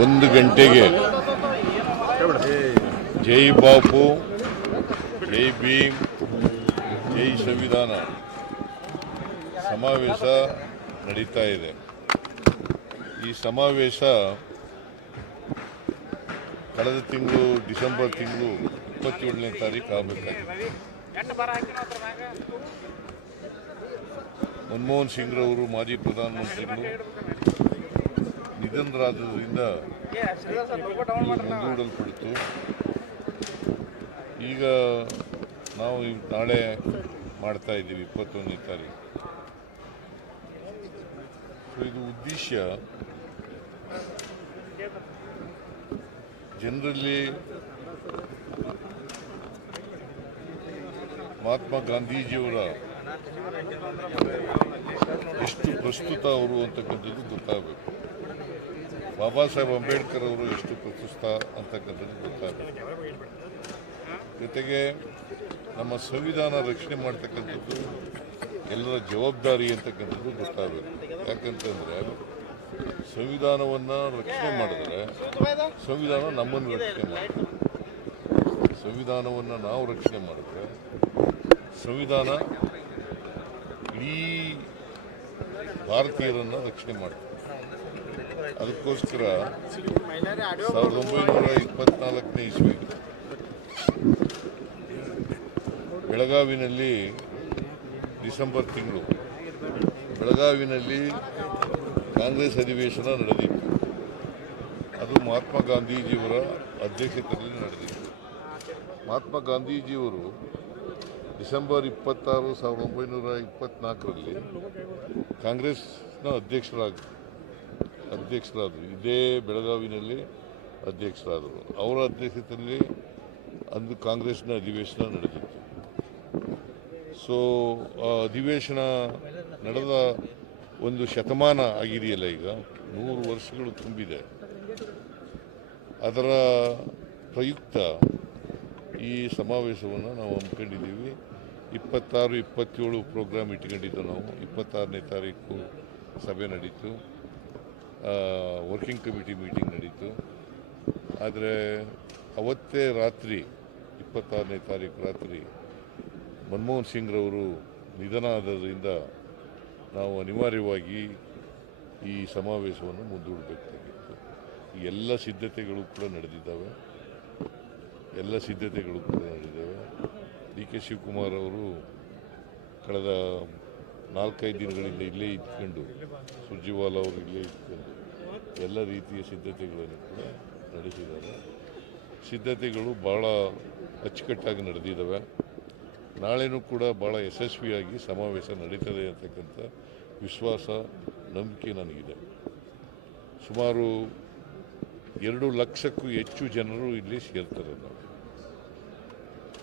ಒಂದು ಗಂಟೆಗೆ ಜೈ ಬಾಪು ಜೈ ಭೀಮ್ ಜೈ ಸಂವಿಧಾನ ಸಮಾವೇಶ ನಡೀತಾ ಇದೆ ಈ ಸಮಾವೇಶ ಕಳೆದ ತಿಂಗಳು ಡಿಸೆಂಬರ್ ತಿಂಗಳು ಇಪ್ಪತ್ತೇಳನೇ ತಾರೀಕು ಆಗಬೇಕಾಗಿತ್ತು ಮನಮೋಹನ್ ಸಿಂಗ್ರವರು ಮಾಜಿ ಪ್ರಧಾನಮಂತ್ರಿಗಳು ನಿಧನರಾದ್ರಿಂದ ಮುಂದೂಡಲ್ಪಡಿತು ಈಗ ನಾವು ನಾಳೆ ಮಾಡ್ತಾ ಇದ್ದೀವಿ ಇಪ್ಪತ್ತೊಂದನೇ ತಾರೀಕು ಇದು ಉದ್ದೇಶ ಜನರಲ್ಲಿ ಮಹಾತ್ಮ ಗಾಂಧೀಜಿಯವರ ಎಷ್ಟು ಪ್ರಸ್ತುತ ಅವರು ಅಂತಕ್ಕಂಥದ್ದು ಗೊತ್ತಾಗಬೇಕು ಬಾಬಾ ಸಾಹೇಬ್ ಅಂಬೇಡ್ಕರ್ ಅವರು ಎಷ್ಟು ಪ್ರಸ್ತುತ ಅಂತಕ್ಕಂಥದ್ದು ಗೊತ್ತಾಗಬೇಕು ಜೊತೆಗೆ ನಮ್ಮ ಸಂವಿಧಾನ ರಕ್ಷಣೆ ಮಾಡ್ತಕ್ಕಂಥದ್ದು ಎಲ್ಲರ ಜವಾಬ್ದಾರಿ ಅಂತಕ್ಕಂಥದ್ದು ಗೊತ್ತಾಗಬೇಕು ಯಾಕಂತಂದರೆ ಸಂವಿಧಾನವನ್ನು ರಕ್ಷಣೆ ಮಾಡಿದ್ರೆ ಸಂವಿಧಾನ ನಮ್ಮನ್ನು ರಕ್ಷಣೆ ಮಾಡ್ತದೆ ಸಂವಿಧಾನವನ್ನು ನಾವು ರಕ್ಷಣೆ ಮಾಡಿದ್ರೆ ಸಂವಿಧಾನ ಇಡೀ ಭಾರತೀಯರನ್ನು ರಕ್ಷಣೆ ಮಾಡಿತು ಅದಕ್ಕೋಸ್ಕರ ಸಾವಿರದ ಒಂಬೈನೂರ ಇಪ್ಪತ್ನಾಲ್ಕನೇ ಇಸ್ವಿ ಬೆಳಗಾವಿನಲ್ಲಿ ಡಿಸೆಂಬರ್ ತಿಂಗಳು ಬೆಳಗಾವಿನಲ್ಲಿ ಕಾಂಗ್ರೆಸ್ ಅಧಿವೇಶನ ನಡೆದಿತ್ತು ಅದು ಮಹಾತ್ಮ ಗಾಂಧೀಜಿಯವರ ಅಧ್ಯಕ್ಷತೆಯಲ್ಲಿ ನಡೆದಿತ್ತು ಮಹಾತ್ಮ ಗಾಂಧೀಜಿಯವರು ಡಿಸೆಂಬರ್ ಇಪ್ಪತ್ತಾರು ಸಾವಿರದ ಒಂಬೈನೂರ ಇಪ್ಪತ್ನಾಲ್ಕರಲ್ಲಿ ಕಾಂಗ್ರೆಸ್ನ ಅಧ್ಯಕ್ಷರಾದರು ಅಧ್ಯಕ್ಷರಾದರು ಇದೇ ಬೆಳಗಾವಿನಲ್ಲಿ ಅಧ್ಯಕ್ಷರಾದರು ಅವರ ಅಧ್ಯಕ್ಷತೆಯಲ್ಲಿ ಅಂದು ಕಾಂಗ್ರೆಸ್ನ ಅಧಿವೇಶನ ನಡೆದಿತ್ತು ಸೊ ಆ ಅಧಿವೇಶನ ನಡೆದ ಒಂದು ಶತಮಾನ ಆಗಿದೆಯಲ್ಲ ಈಗ ನೂರು ವರ್ಷಗಳು ತುಂಬಿದೆ ಅದರ ಪ್ರಯುಕ್ತ ಈ ಸಮಾವೇಶವನ್ನು ನಾವು ಹಮ್ಮಿಕೊಂಡಿದ್ದೀವಿ ಇಪ್ಪತ್ತಾರು ಇಪ್ಪತ್ತೇಳು ಪ್ರೋಗ್ರಾಮ್ ಇಟ್ಕೊಂಡಿದ್ದು ನಾವು ಇಪ್ಪತ್ತಾರನೇ ತಾರೀಕು ಸಭೆ ನಡೀತು ವರ್ಕಿಂಗ್ ಕಮಿಟಿ ಮೀಟಿಂಗ್ ನಡೀತು ಆದರೆ ಅವತ್ತೇ ರಾತ್ರಿ ಇಪ್ಪತ್ತಾರನೇ ತಾರೀಕು ರಾತ್ರಿ ಮನಮೋಹನ್ ಸಿಂಗ್ರವರು ನಿಧನ ಆದ್ದರಿಂದ ನಾವು ಅನಿವಾರ್ಯವಾಗಿ ಈ ಸಮಾವೇಶವನ್ನು ಮುಂದೂಡಬೇಕಾಗಿತ್ತು ಎಲ್ಲ ಸಿದ್ಧತೆಗಳು ಕೂಡ ನಡೆದಿದ್ದಾವೆ ಎಲ್ಲ ಸಿದ್ಧತೆಗಳು ಕೂಡ ನಡೆದಿದ್ದಾವೆ ಡಿ ಕೆ ಶಿವಕುಮಾರ್ ಅವರು ಕಳೆದ ನಾಲ್ಕೈದು ದಿನಗಳಿಂದ ಇಲ್ಲೇ ಇದ್ಕೊಂಡು ಸುರ್ಜಿವಾಲ ಅವರು ಇಲ್ಲೇ ಇಟ್ಕೊಂಡು ಎಲ್ಲ ರೀತಿಯ ಸಿದ್ಧತೆಗಳನ್ನು ಕೂಡ ನಡೆಸಿದ್ದಾರೆ ಸಿದ್ಧತೆಗಳು ಭಾಳ ಅಚ್ಚುಕಟ್ಟಾಗಿ ನಡೆದಿದ್ದಾವೆ ನಾಳೆನೂ ಕೂಡ ಭಾಳ ಯಶಸ್ವಿಯಾಗಿ ಸಮಾವೇಶ ನಡೀತದೆ ಅಂತಕ್ಕಂಥ ವಿಶ್ವಾಸ ನಂಬಿಕೆ ನನಗಿದೆ ಸುಮಾರು ಎರಡು ಲಕ್ಷಕ್ಕೂ ಹೆಚ್ಚು ಜನರು ಇಲ್ಲಿ ಸೇರ್ತಾರೆ ನಾವು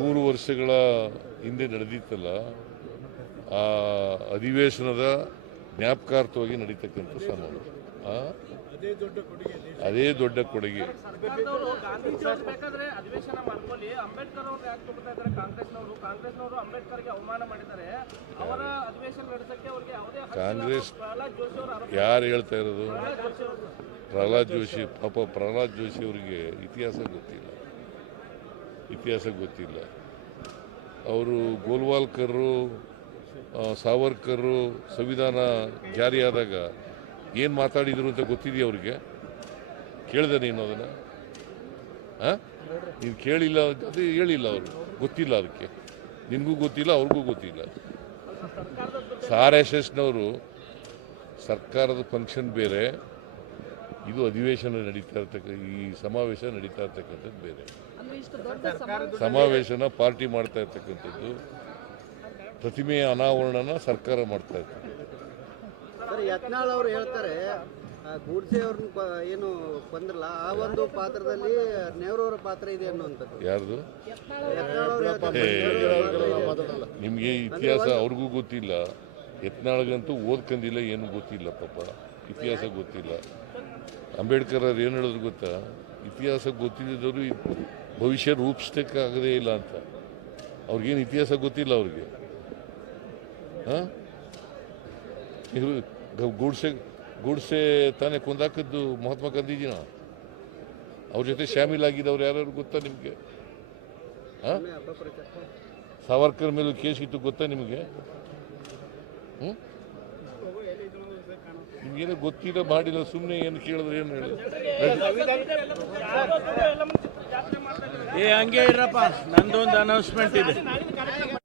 ನೂರು ವರ್ಷಗಳ ಹಿಂದೆ ನಡೆದಿತ್ತಲ್ಲ ಆ ಅಧಿವೇಶನದ ಜ್ಞಾಪಕಾರ್ಥವಾಗಿ ನಡೀತಕ್ಕಂಥ ಸಮಾರಂಭ ಅದೇ ದೊಡ್ಡ ಕೊಡುಗೆ ಕಾಂಗ್ರೆಸ್ ಯಾರು ಹೇಳ್ತಾ ಇರೋದು ಪ್ರಹ್ಲಾದ್ ಜೋಶಿ ಪಾಪ ಪ್ರಹ್ಲಾದ್ ಜೋಶಿ ಅವರಿಗೆ ಇತಿಹಾಸ ಗೊತ್ತಿಲ್ಲ ಇತಿಹಾಸ ಗೊತ್ತಿಲ್ಲ ಅವರು ಗೋಲ್ವಾಲ್ಕರು ಸಾವರ್ಕರು ಸಂವಿಧಾನ ಜಾರಿಯಾದಾಗ ಏನು ಮಾತಾಡಿದರು ಅಂತ ಗೊತ್ತಿದೆಯಾ ಅವ್ರಿಗೆ ಕೇಳಿದೆ ನೀನು ಅದನ್ನು ಹಾಂ ನೀನು ಕೇಳಿಲ್ಲ ಅದು ಹೇಳಿಲ್ಲ ಅವರು ಗೊತ್ತಿಲ್ಲ ಅದಕ್ಕೆ ನಿನಗೂ ಗೊತ್ತಿಲ್ಲ ಅವ್ರಿಗೂ ಗೊತ್ತಿಲ್ಲ ಆರ್ ಎಸ್ ಎಸ್ನವರು ಸರ್ಕಾರದ ಫಂಕ್ಷನ್ ಬೇರೆ ಇದು ಅಧಿವೇಶನ ನಡೀತಾ ಇರ್ತಕ್ಕ ಈ ಸಮಾವೇಶ ನಡೀತಾ ಇರ್ತಕ್ಕಂಥದ್ದು ಬೇರೆ ಸಮಾವೇಶನ ಪಾರ್ಟಿ ಮಾಡ್ತಾ ಇರ್ತಕ್ಕಂಥದ್ದು ಪ್ರತಿಮೆಯ ಅನಾವರಣನ ಸರ್ಕಾರ ಮಾಡ್ತಾ ಇರ್ತದೆ ಯತ್ನಾಳ್ ಅವರು ಹೇಳ್ತಾರೆ ಏನು ಬಂದ್ರಲ್ಲ ಆ ಒಂದು ಪಾತ್ರದಲ್ಲಿ ಪಾತ್ರ ಇದೆ ಅನ್ನುವಂಥದ್ದು ನಿಮಗೆ ಇತಿಹಾಸ ಅವ್ರಿಗೂ ಗೊತ್ತಿಲ್ಲ ಯತ್ನಾಳ್ಗಂತೂ ಓದ್ಕಂದಿಲ್ಲ ಏನು ಗೊತ್ತಿಲ್ಲ ಪಾಪ ಇತಿಹಾಸ ಗೊತ್ತಿಲ್ಲ ಅಂಬೇಡ್ಕರ್ ಅವ್ರು ಏನು ಹೇಳೋದು ಗೊತ್ತಾ ಇತಿಹಾಸ ಗೊತ್ತಿಲ್ಲದವರು ಭವಿಷ್ಯ ಆಗದೇ ಇಲ್ಲ ಅಂತ ಅವ್ರಿಗೇನು ಇತಿಹಾಸ ಗೊತ್ತಿಲ್ಲ ಅವ್ರಿಗೆ ಹಾಂ ಗೂಡ್ಸೆ ಗೂಡ್ಸೆ ತಾನೇ ಕೊಂದಾಕದ್ದು ಮಹಾತ್ಮ ಗಾಂಧೀಜಿನ ಅವ್ರ ಜೊತೆ ಶಾಮೀಲಾಗಿದ್ದವ್ರು ಯಾರು ಗೊತ್ತಾ ನಿಮಗೆ ಹಾಂ ಸಾವರ್ಕರ್ ಮೇಲೆ ಕೇಸ್ ಇತ್ತು ಗೊತ್ತಾ ನಿಮಗೆ ಹ್ಞೂ ನಿಮ್ಗೇನು ಗೊತ್ತಿಲ್ಲ ಮಾಡಿಲ್ಲ ಸುಮ್ಮನೆ ಏನು ಕೇಳಿದ್ರೆ ಏನು ಹೇಳಿ ಏ ಹಂಗೆ ಇರಪ್ಪ ನಂದೊಂದು ಅನೌನ್ಸ್ಮೆಂಟ್ ಇದೆ